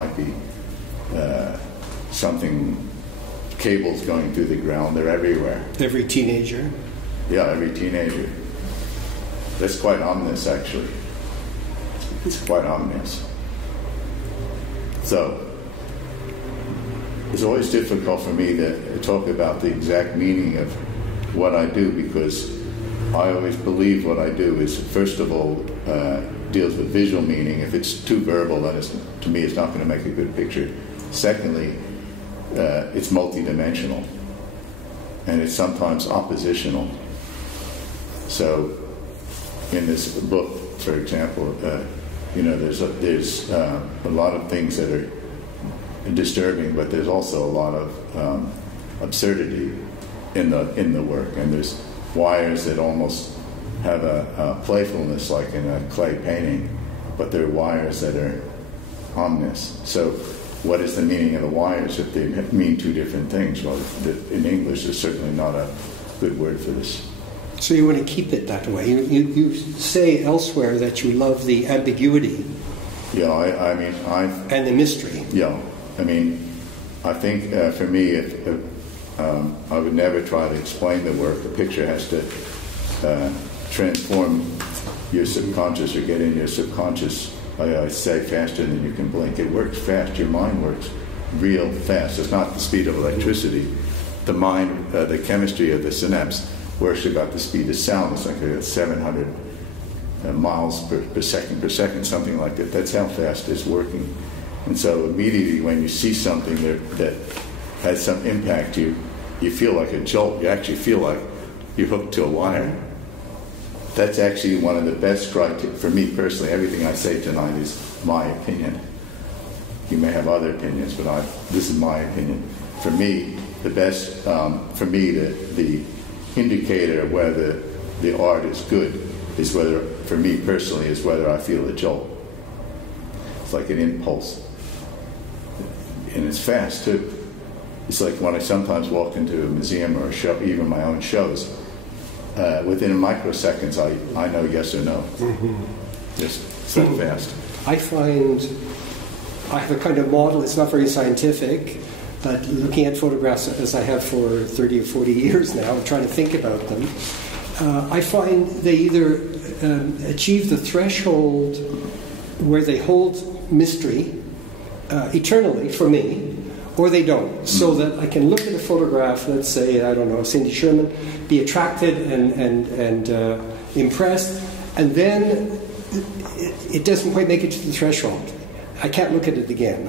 might be something, cables going through the ground. They're everywhere. Every teenager? Yeah, every teenager. That's quite ominous, actually. It's quite ominous. So, it's always difficult for me to talk about the exact meaning of what I do, because I always believe what I do is, first of all, deals with visual meaning. If it's too verbal, then to me it's not going to make a good picture. Secondly, it's multidimensional, and it's sometimes oppositional. So, in this book, for example, there's a lot of things that are disturbing, but there's also a lot of absurdity in the work, and there's wires that almost have a playfulness, like in a clay painting, but they're wires that are ominous. So, what is the meaning of the wires if they mean two different things? Well, in English, there's certainly not a good word for this. So you want to keep it that way. You say elsewhere that you love the ambiguity. Yeah, I mean, and the mystery. Yeah, I mean, I think for me, I would never try to explain the work. The picture has to transform your subconscious or get in your subconscious. I say faster than you can blink. It works fast. Your mind works real fast. It's not the speed of electricity. The mind, the chemistry of the synapse works about the speed of sound. It's like 700 miles per second, something like that. That's how fast it's working. And so immediately when you see something that has some impact, you feel like a jolt. You actually feel like you're hooked to a wire. That's actually one of the best criteria for me personally. Everything I say tonight is my opinion. You may have other opinions, but this is my opinion. For me, the best, the indicator of whether the art is good is whether, for me personally, is whether I feel a jolt. It's like an impulse. And it's fast, too. It's like when I sometimes walk into a museum or a show, even my own shows, within microseconds I know yes or no. Mm-hmm. Just so fast. I find I have a kind of model, it's not very scientific, but looking at photographs as I have for 30 or 40 years now, trying to think about them, I find they either achieve the threshold where they hold mystery eternally for me, or they don't. So that I can look at a photograph, let's say, I don't know, Cindy Sherman, be attracted and impressed, and then it doesn't quite make it to the threshold. I can't look at it again.